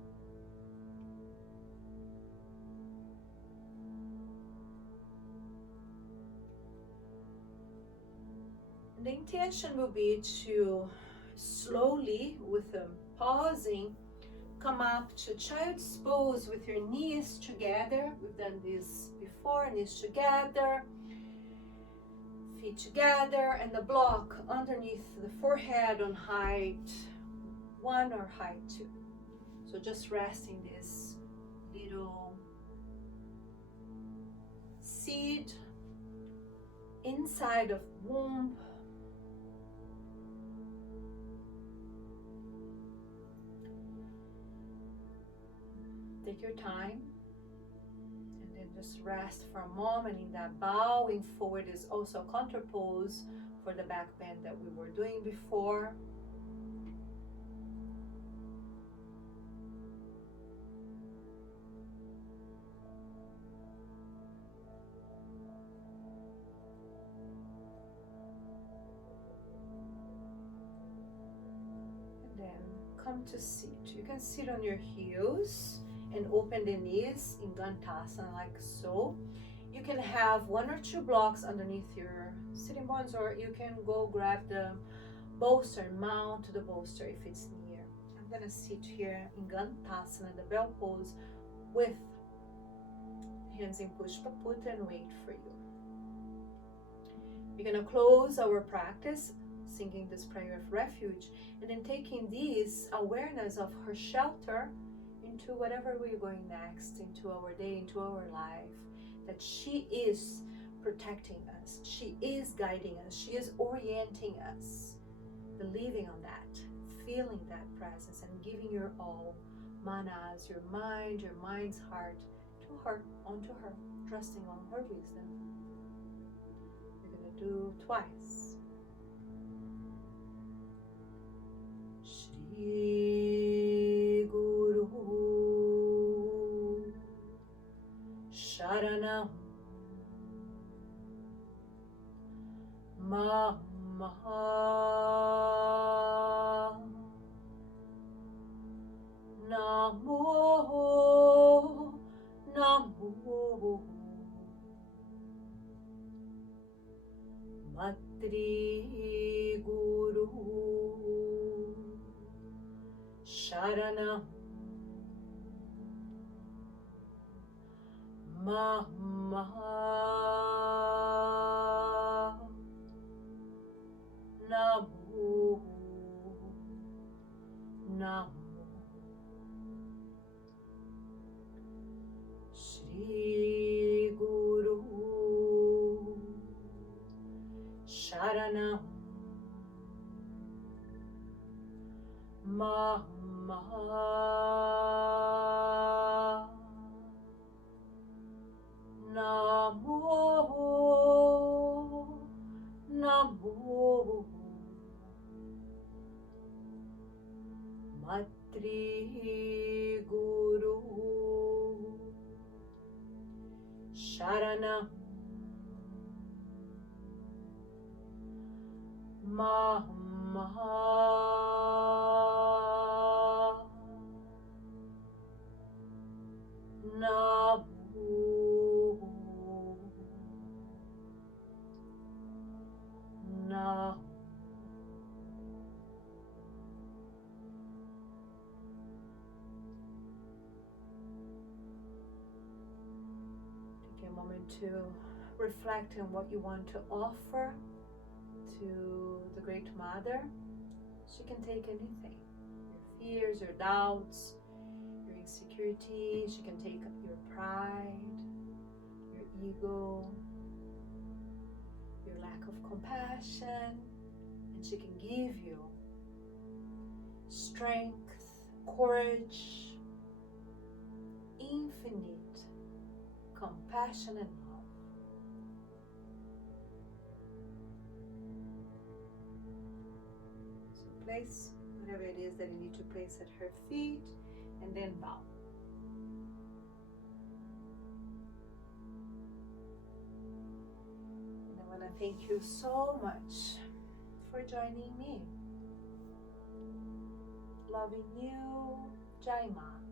The intention will be to slowly, with pausing, come up to child's pose with your knees together. We've done this before, knees together, feet together, and the block underneath the forehead on height 1 or height 2. So just resting this little seed inside of womb. Take your time and then just rest for a moment in that bowing forward. Is also a counter pose for the back bend that we were doing before. And then come to sit. You can sit on your heels and open the knees in Gantasana like so. You can have 1 or 2 blocks underneath your sitting bones, or you can go grab the bolster and mount the bolster if it's near. I'm gonna sit here in Gantasana, the bell pose, with hands in Pushpa Putta and wait for you. We're going to close our practice singing this prayer of refuge, and then taking this awareness of her shelter into whatever we're going next, into our day, into our life, that she is protecting us, she is guiding us, she is orienting us, believing on that, feeling that presence, and giving your all, manas, your mind's heart, to her, onto her, trusting on her wisdom. We're going to do twice. Shri Guru Sharanam Mama Namo Namo Matri Guru Sharanam Mama Namo Namo Shri Guru Sharanam Mama Namo Namo Matri Guru Sharanam Mama Namo Namo. Take a moment to reflect on what you want to offer to the Great Mother. She can take anything, your fears, your doubts, your insecurity. She can take your pride, your ego, your lack of compassion, and she can give you strength, courage, infinite compassion and love. So place whatever it is that you need to place at her feet, and then bow. And I want to thank you so much for joining me. Loving you, Jai Ma.